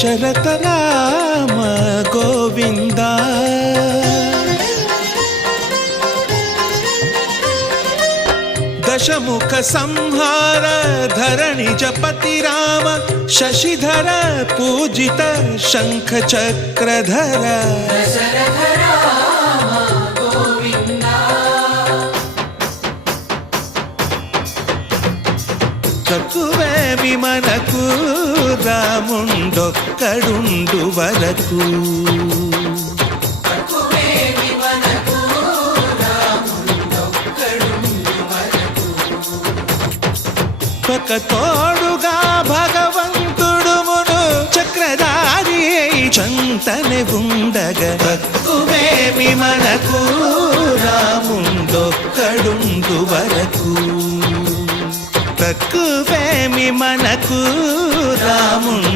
शरतनाम गोविंदा। दशमुख संहार धरणि जपति राम शशिधर पूजित शङ्खचक्रधर चतुवे विमनकू రాముండొక్కడుండు వరకు. ఒక తోడుగా భగవంతుడు మును చక్రధారి అయి చంతనే తక్కువేమి మనకు రాముండొక్కడుండు వరకు. తక్కువేమి మనకు రా